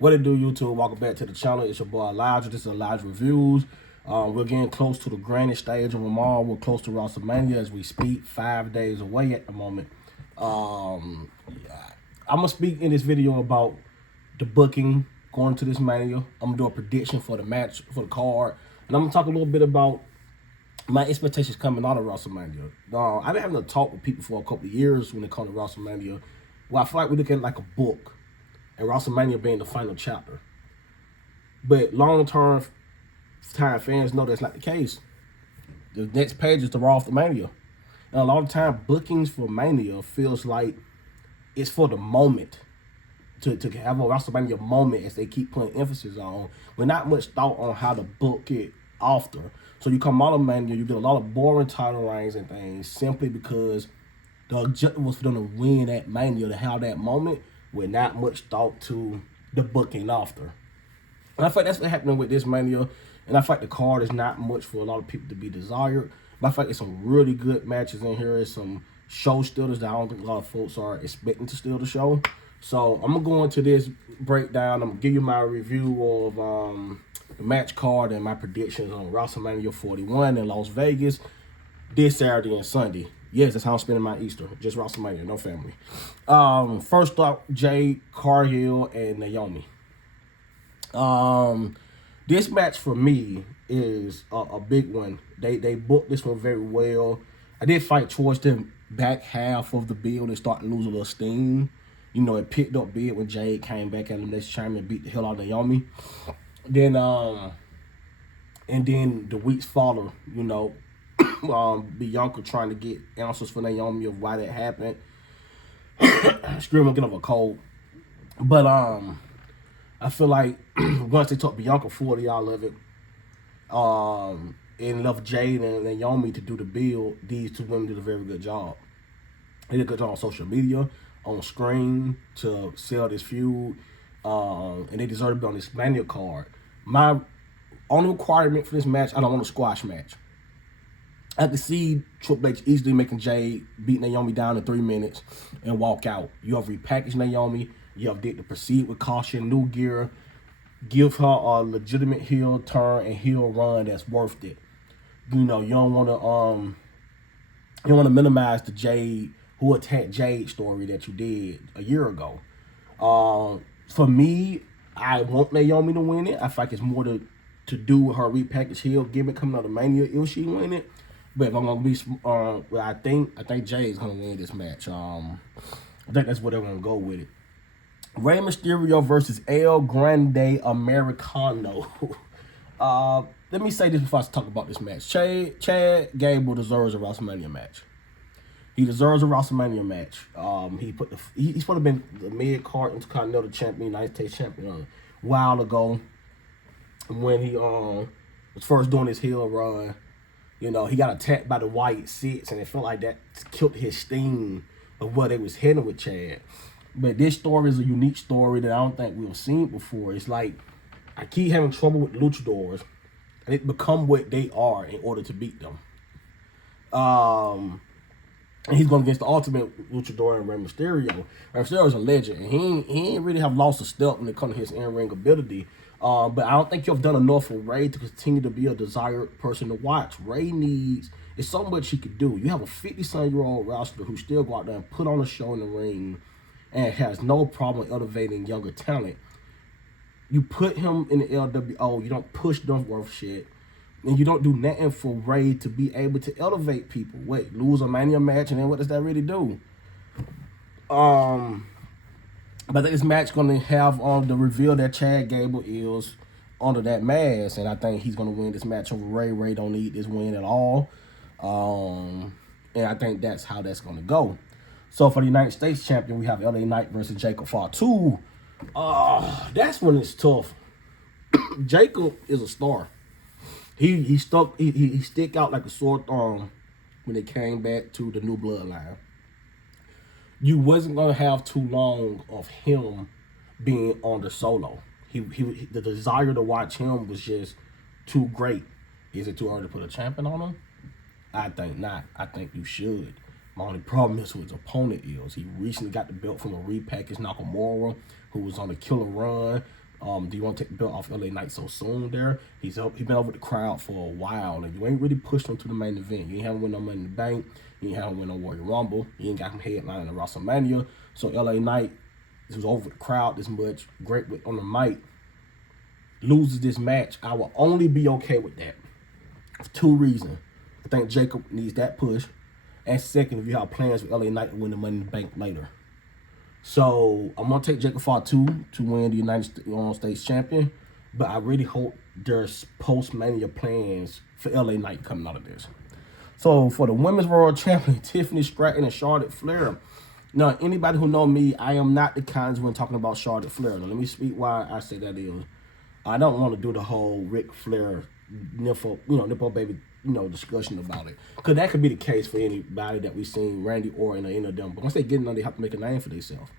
What it do, YouTube? Welcome back to the channel. It's your boy Elijah. This is Elijah Reviews. We're getting close to the grandest stage of them all. We're close to Wrestlemania as we speak. 5 days away at the moment. I'm gonna speak in this video about the booking going to this Mania. I'm gonna do a prediction for the match, for the card, and I'm gonna talk a little bit about my expectations coming out of Wrestlemania. I've been having a talk with people for a couple of years when it comes to Wrestlemania. Well, I feel like we look at it like a book, and Wrestlemania being the final chapter. But long-term time fans know that's not the case. The next page is the Raw after Mania. And a lot of time, bookings for Mania feels like it's for the moment. To have a WrestleMania moment, as they keep putting emphasis on, with not much thought on how to book it after. So you come out of Mania, you get a lot of boring title reigns and things simply because the objective was for them to win at Mania, to have that moment with not much thought to the booking after. And I feel like that's what's happening with this Mania. And I feel like the card is not much for a lot of people to be desired. But I feel like there's some really good matches in here. There's some show stealers that I don't think a lot of folks are expecting to steal the show. So I'm going to go into this breakdown. I'm going to give you my review of the match card and my predictions on WrestleMania 41 in Las Vegas this Saturday and Sunday. Yes, that's how I'm spending my Easter. Just WrestleMania, no family. First up, Jade Cargill and Naomi. This match for me is a big one. They booked this one very well. I did fight towards the back half of the build and starting to lose a little steam. You know, it picked up big when Jade came back at him next time and beat the hell out of Naomi. Then and then the weeks follow, you know, Bianca trying to get answers for Naomi of why that happened. Screaming, getting over a cold. But I feel like once they took Bianca 40 out of it, and left Jade and Naomi to do the build, these two women did a very good job. They did a good job on social media, on screen, to sell this feud, and they deserve to be on this Mania card. My only requirement for this match, I don't want a squash match. I could see Triple H easily making Jade beat Naomi down in 3 minutes and walk out. You have repackaged Naomi. You have did the proceed with caution, new gear. Give her a legitimate heel turn and heel run that's worth it. You know, you don't want to minimize the Jade who attacked Jade story that you did a year ago. For me, I want Naomi to win it. I feel like it's more to do with her repackaged heel gimmick coming out of Mania if she win it. But if I'm gonna be, well, I think Jay's gonna win this match. I think that's what they're gonna go with it. Rey Mysterio versus El Grande Americano. Let me say this before I talk about this match. Chad Gable deserves a WrestleMania match. He deserves a WrestleMania match. He's supposed to have been the mid-card Intercontinental Champion, United States Champion a while ago when he was first doing his heel run. You know, he got attacked by the White Six, and it felt like that killed his steam of where they was heading with Chad. But this story is a unique story that I don't think we've seen before. It's like I keep having trouble with luchadors, and it become what they are in order to beat them. And he's going against the ultimate luchador and Rey Mysterio. Rey Mysterio is a legend, and he ain't really have lost a step when it comes to his in-ring ability. But I don't think you've done enough for Rey to continue to be a desired person to watch. Rey needs, it's so much he could do. You have a 50-some-year-old wrestler who still go out there and put on a show in the ring and has no problem elevating younger talent. You put him in the LWO, you don't push them worth shit, and you don't do nothing for Rey to be able to elevate people. Wait, lose a Mania match, and then what does that really do? But I think this match going to have the reveal that Chad Gable is under that mask, and I think he's going to win this match over Rey. Rey don't need this win at all, and I think that's how that's going to go. So for the United States champion, we have LA Knight versus Jacob Fatu. That's when it's tough. Jacob is a star. He stick out like a sore thumb when it came back to the new bloodline. You wasn't gonna have too long of him being on the solo. The desire to watch him was just too great. Is it too early to put a champion on him? I think not. I think you should. My only problem is who his opponent is. He recently got the belt from a repackaged Nakamura, who was on a killer run. Do you want to take the belt off LA Knight so soon there? He's been over the crowd for a while, and you ain't really pushed him to the main event. You ain't haven't win no Money in the Bank. You ain't haven't win no Royal Rumble. You ain't got him headlining the Wrestlemania. So LA Knight, who's over the crowd this much, great with on the mic, loses this match. I will only be okay with that for 2 reasons. I think Jacob needs that push. And second, if you have plans with LA Knight to win the Money in the Bank later. So I'm going to take Jacob Ford 2 to win the United States champion. But I really hope there's post-Mania plans for LA Knight coming out of this. So for the Women's World Champion, Tiffany Stratton and Charlotte Flair. Now, anybody who know me, I am not the kind when talking about Charlotte Flair. Now, let me speak why I say that is. I don't want to do the whole Ric Flair nipple baby, discussion about it. Because that could be the case for anybody that we've seen, Randy Orton or any of them. But once they get in there, they have to make a name for themselves.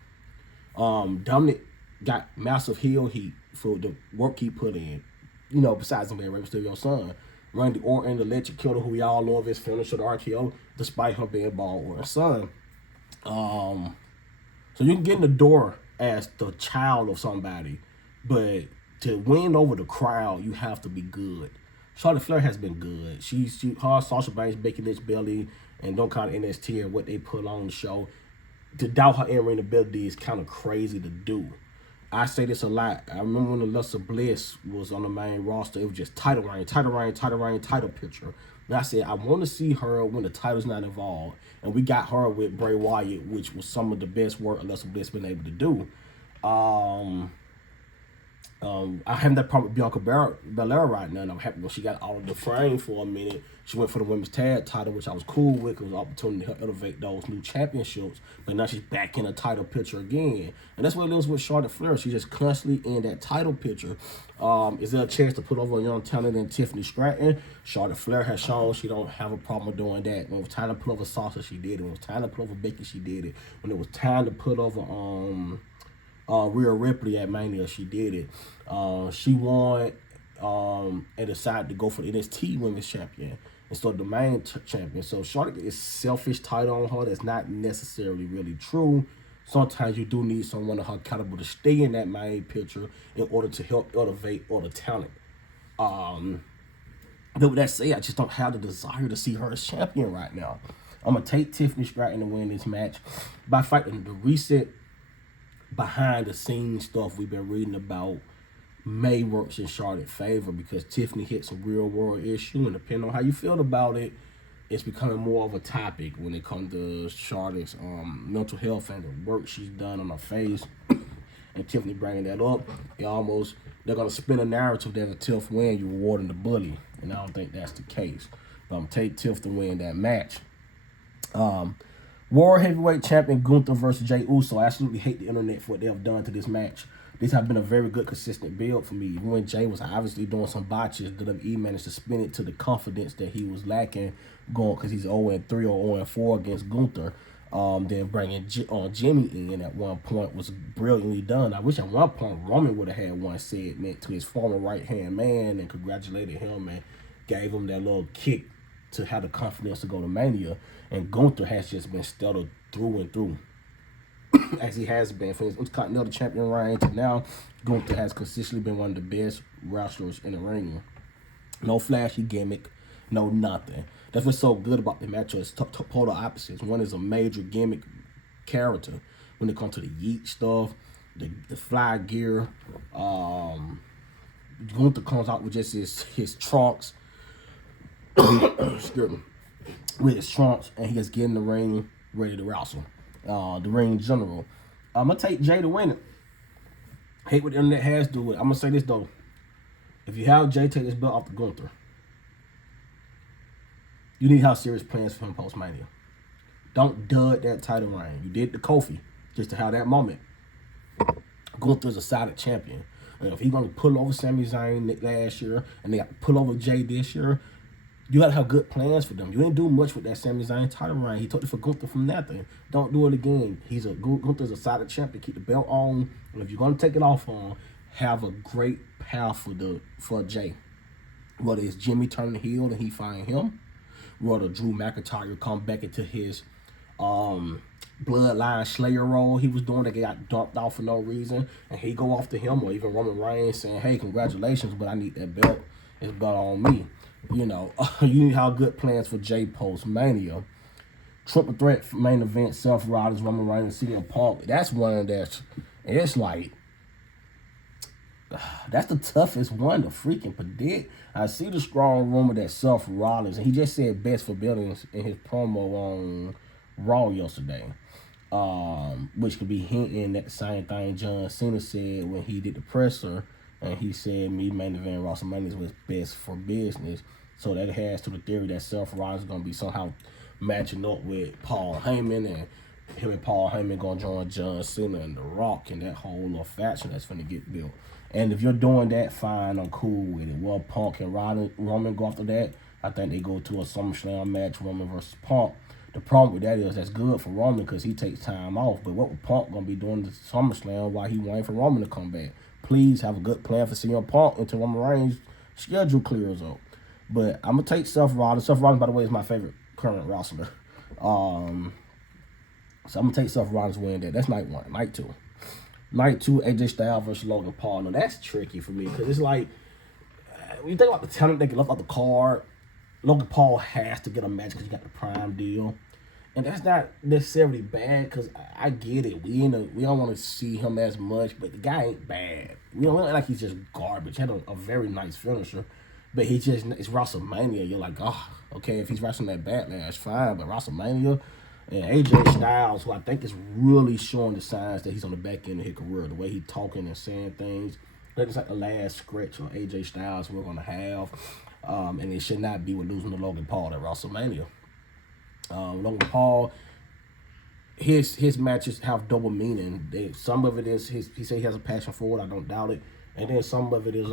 Dominic got massive heel heat for the work he put in. Besides him being Rey Mysterio's son. Randy Orton, the legend killer who we all love, his finisher, the RKO, despite him being Ball Orton's son. So you can get in the door as the child of somebody, but to win over the crowd, you have to be good. Charlotte Flair has been good. Her Sasha Banks, Becky Lynch, Belly, and don't count NXT and what they put on the show. To doubt her in-ring ability is kind of crazy to do. I say this a lot. I remember when Alexa Bliss was on the main roster, it was just title reign, title picture. And I said, I want to see her when the title's not involved. And we got her with Bray Wyatt, which was some of the best work Alexa Bliss been able to do. I have that problem with Bianca Belair right now, and I'm happy when she got out of the frame for a minute. She went for the women's tag title, which I was cool with. It was an opportunity to help elevate those new championships. But now she's back in a title picture again. And that's what it is with Charlotte Flair. She's just constantly in that title picture. Is there a chance to put over a young talent in Tiffany Stratton? Charlotte Flair has shown she don't have a problem doing that. When it was time to put over Sasha, she did it. When it was time to put over Becky, she did it. When it was time to put over Rhea Ripley at Mania, she did it. She won and decided to go for the NXT Women's Champion instead of the main champion. So Charlotte is selfish title on her. That's not necessarily really true. Sometimes you do need someone of her caliber to stay in that main picture in order to help elevate other talent. But with that said, I just don't have the desire to see her as champion right now. I'm going to take Tiffany Stratton to win this match by fighting the recent behind-the-scenes stuff we've been reading about may work in Charlotte's favor because Tiffany hit some real-world issue, and depending on how you feel about it, it's becoming more of a topic when it comes to Charlotte's mental health and the work she's done on her face. And Tiffany bringing that up, they're going to spin a narrative that a Tiff win, you're rewarding the bully. And I don't think that's the case. But I'm going to take Tiff to win that match. World Heavyweight Champion Gunther versus Jey Uso. I absolutely hate the internet for what they have done to this match. This has been a very good, consistent build for me. Even when Jey was obviously doing some botches, WWE managed to spin it to the confidence that he was lacking going because he's 0-3 or 0-4 against Gunther. Then bringing Jimmy in at one point was brilliantly done. I wish at one point Roman would have had one segment to his former right-hand man and congratulated him and gave him that little kick to have the confidence to go to Mania. And Gunther has just been stellar through and through. As he has been from his Intercontinental Champion reign to now, Gunther has consistently been one of the best wrestlers in the ring. No flashy gimmick, no nothing. That's what's so good about the match. It's total opposites. One is a major gimmick character when it comes to the yeet stuff, the fly gear. Gunther comes out with just his trunks. Excuse me. With his trunks, and he just get in the ring ready to wrestle. The ring general. I'm going to take Jey to win it. Hate what the internet has to do with it. I'm going to say this, though. If you have Jey take this belt off the Gunther, you need to have serious plans for him post-Mania. Don't dud that title reign. You did the Kofi just to have that moment. Gunther's a solid champion. And if he's going to pull over Sami Zayn last year, and they got to pull over Jey this year, you got to have good plans for them. You ain't do much with that Sami Zayn title reign. He took it for Gunther from nothing. Don't do it again. Gunther's a solid champion. Keep the belt on. And if you're going to take it off on, have a great path for Jey. Whether it's Jimmy turning heel and he find him, whether Drew McIntyre come back into his bloodline slayer role he was doing that got dumped off for no reason, and he go off to him, or even Roman Reigns saying, "Hey, congratulations, but I need that belt. It's belt on me." You know, you need to have good plans for J Post Mania. Triple threat main event: Seth Rollins, Roman Reigns, CM Punk. That's one that's, it's like, that's the toughest one to freaking predict. I see the strong rumor that Seth Rollins, and he just said best for buildings in his promo on Raw yesterday, which could be hinting at the same thing John Cena said when he did the presser, and he said me main event Wrestlemania was best for business. So that has to the theory that Seth Rollins is going to be somehow matching up with Paul Heyman, and him and Paul Heyman going to join John Cena and The Rock and that whole little faction that's going to get built. And if you're doing that, fine, I'm cool with it. Well, Punk and Roman go after that. I think they go to a SummerSlam match, Roman versus Punk. The problem with that is that's good for Roman because he takes time off. But what Punk going to be doing to SummerSlam while he waiting for Roman to come back? Please have a good plan for CM Punk until Roman Reigns' schedule clears up. But I'm going to take Seth Rollins. Seth Rollins, by the way, is my favorite current wrestler. So I'm going to take Seth Rollins win that. That's night one. Night two. Night two, AJ Styles versus Logan Paul. Now, that's tricky for me because it's like, when you think about the talent they get left off the card, Logan Paul has to get a match because he got the Prime deal. And that's not necessarily bad because I get it. We don't want to see him as much, but the guy ain't bad. We don't look like he's just garbage. He had a very nice finisher, but it's WrestleMania. You're like, oh, okay, if he's wrestling that Backlash, fine, but WrestleMania. And AJ Styles, who I think is really showing the signs that he's on the back end of his career, the way he's talking and saying things. That's like the last scratch on AJ Styles we're going to have. And it should not be with losing to Logan Paul at WrestleMania. Logan Paul, his matches have double meaning. Some of it is, he said he has a passion for it. I don't doubt it. And then some of it is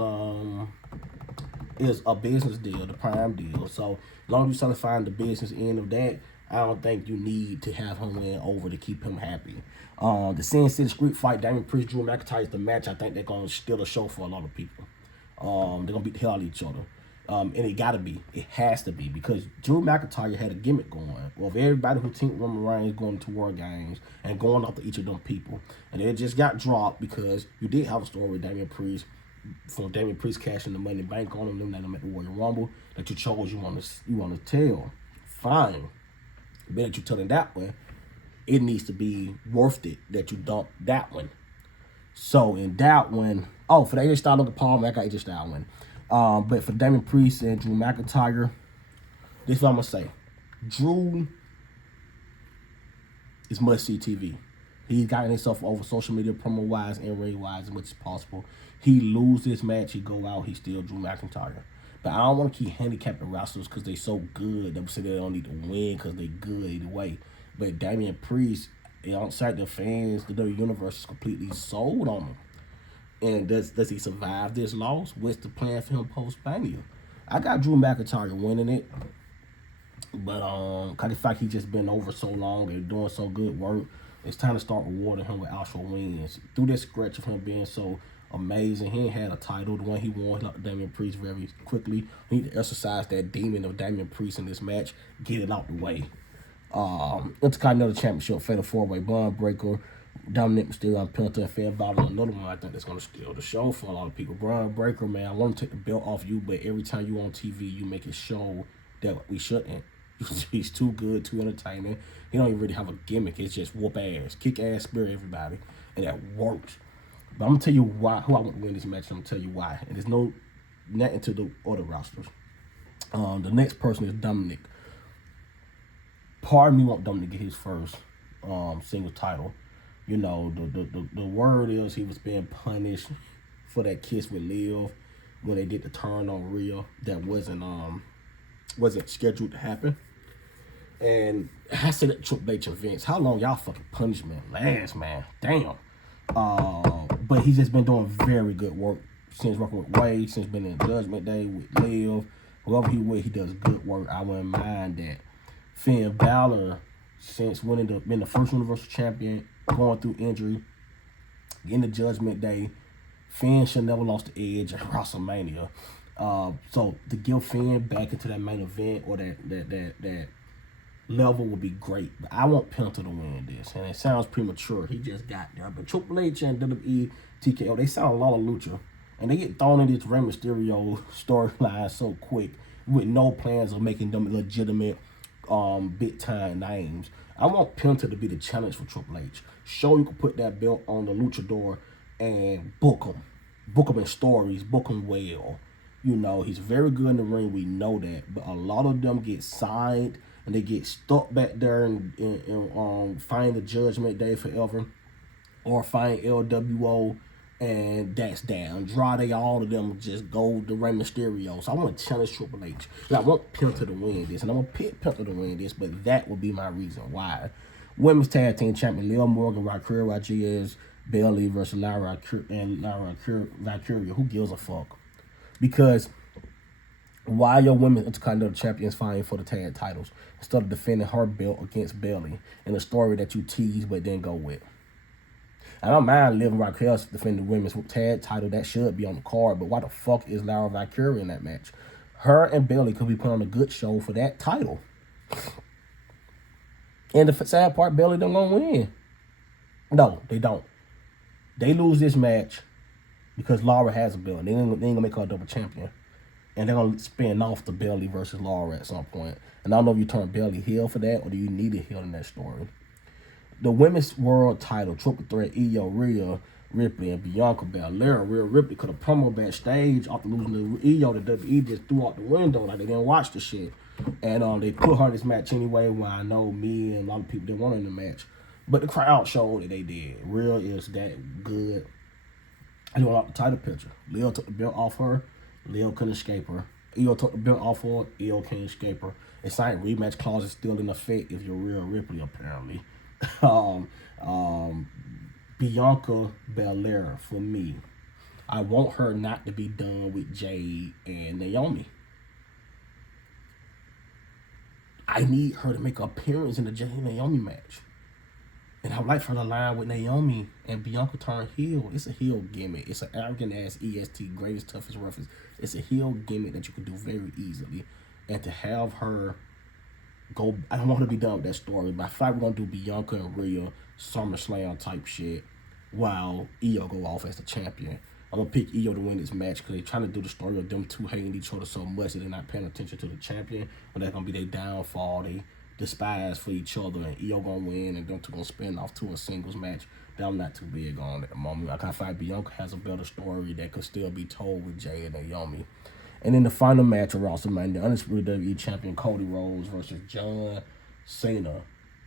a business deal, the Prime deal. So as long as you're trying to find the business end of that, I don't think you need to have him win over to keep him happy. The Sin City Street fight, Damian Priest, Drew McIntyre is the match. I think they're going to steal the show for a lot of people. They're going to beat the hell out of each other. And it got to be. It has to be because Drew McIntyre had a gimmick going. Well, if everybody who think Roman Reigns going to War Games and going after each of them people. And it just got dropped because you did have a story with Damian Priest, from Damian Priest cashing the Money Bank on him, then at the Royal Rumble, that you chose you want to tell. Fine. But that you're telling that one, it needs to be worth it that you dump that one. So in that one, for the AJ Styles, Logan Paul, I got AJ Styles win. But for Damian Priest and Drew McIntyre, this is what I'm going to say. Drew is must-see TV. He's gotten himself over social media, promo-wise and ring-wise as much as possible. He lose this match, he go out, he still Drew McIntyre. But I don't want to keep handicapping wrestlers because they so good that we say they don't need to win because they good either way. But Damian Priest, outside the fans, the WWE Universe is completely sold on him. And does he survive this loss? What's the plan for him post-Mania? I got Drew McIntyre winning it. But cause the fact he just been over so long and doing so good work, it's time to start rewarding him with actual wins. Through this stretch of him being so amazing, he ain't had a title. The one he won, he Damian Priest very quickly. We need to exercise that demon of Damian Priest in this match. Get it out the way. Intercontinental Championship, Fatal 4-Way, Bond Breaker, Dominic Mysterio, and Penta, and Finn Balor. Another one I think that's going to steal the show for a lot of people. Bron Breaker, man, I want to take the belt off you, but every time you on TV, you make it show that we shouldn't. He's too good, too entertaining. He don't even really have a gimmick. It's just whoop ass, kick ass, spear everybody, and that works. But I'm gonna tell you who I want to win this match. I'm gonna tell you why, and there's nothing to the other rosters. The next person is Dominic. Part of me want Dominic to get his first single title. You know, the word is he was being punished for that kiss with Liv when they did the turn on Rhea that wasn't scheduled to happen. And I said that Triple H and Vince, how long y'all fucking punishment last, man? Damn. But he's just been doing very good work since working with Wade, since been in Judgment Day with Liv. Whoever he with, he does good work. I wouldn't mind that. Finn Balor, since being the first Universal Champion, going through injury, getting the Judgment Day, Finn should never lost the edge at WrestleMania. So to give Finn back into that main event or that level would be great. But I want Penta to win this. And it sounds premature. He just got there. But Triple H and WWE TKO, they sound a lot of lucha. And they get thrown in this Rey Mysterio storyline so quick with no plans of making them legitimate big time names. I want Penta to be the challenge for Triple H. Show you can put that belt on the luchador and book him. Book him in stories. Book him well. You know, he's very good in the ring. We know that. But a lot of them get signed and they get stuck back there and find the Judgment Day forever. Or find LWO and that's down. Andrade, all of them just go to Rey Mysterio. So I want to challenge Triple H. And I want Penta to win this. And I'm going to pick Penta to win this. But that would be my reason why. Women's Tag Team Champion Liv Morgan, Raquel Rodriguez, Bayley versus Lyra Valkyria. Who gives a fuck? Because why your women's Intercontinental Champions fighting for the tag titles instead of defending her belt against Bayley in a story that you tease but then go with? I don't mind Liv and Raquel defending the women's tag title. That should be on the card. But why the fuck is Lyra Valkyria in that match? Her and Bayley could be put on a good show for that title. And the sad part, Bayley don't gonna win. No, they don't. They lose this match because Laura has a belt. They ain't gonna make her a double champion. And they're gonna spin off the Bayley versus Laura at some point. And I don't know if you turn Bayley heel for that or do you need a heel in that story. The women's world title, triple threat, Io, Rhea Ripley, and Bianca Belair. Rhea Ripley could have promo backstage after losing to Io. The WWE just threw out the window like they didn't watch the shit. And they put her in this match anyway when I know me and a lot of people didn't want her in the match. But the crowd showed that they did. Rhea is that good. I don't like the title picture. Leo took the belt off her. Leo couldn't escape her. Io took the belt off her. Io can't escape her. It's like rematch clause is still in effect if you're Rhea Ripley, apparently. Bianca Belair, for me, I want her not to be done with Jade and Naomi. I need her to make an appearance in the Jade and Naomi match. And I would like for her to line with Naomi and Bianca turn heel. It's a heel gimmick. It's an arrogant ass EST, greatest, toughest reference. It's a heel gimmick that you can do very easily. And to have her go, I don't want her to be done with that story. But I feel like we're going to do Bianca and Rhea SummerSlam type shit while Io go off as the champion. I'm going to pick Io to win this match because they're trying to do the story of them two hating each other so much that they're not paying attention to the champion. But that's going to be their downfall. They despise for each other, and Io going to win, and them two going to spin off to a singles match that I'm not too big on at the moment. I kind of feel like Bianca has a better story that could still be told with Jay and Naomi. And then the final match of Wrestlemania, the undisputed WWE champion Cody Rhodes versus John Cena.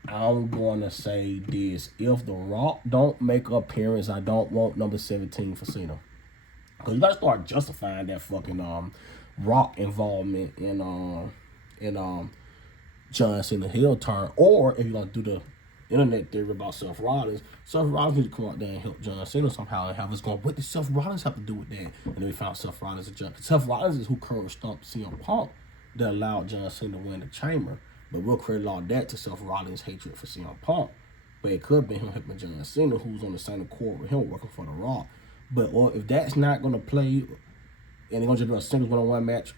I'm going to say this. If The Rock don't make an appearance, I don't want number 17 for Cena. Because you got to start justifying that fucking Rock involvement in John Cena heel turn. Or if you're going to do the internet theory about Seth Rollins needs to come out there and help John Cena somehow and have us going, what does Seth Rollins have to do with that? And then we found Seth Rollins a junk. Seth Rollins is who currently stumped CM Punk that allowed John Cena to win the chamber. But we'll credit all that to Seth Rollins' hatred for CM Punk. But it could have been him helping John Cena, who's on the same accord with him working for The Rock. But or if that's not going to play and they're going to just do a singles one-on-one match,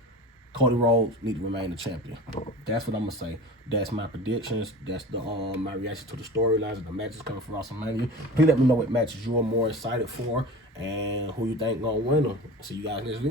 Cody Rhodes need to remain the champion. That's what I'm going to say. That's my predictions. That's the my reaction to the storylines and the matches coming from WrestleMania. Please let me know what matches you are more excited for and who you think going to win them. See you guys next video.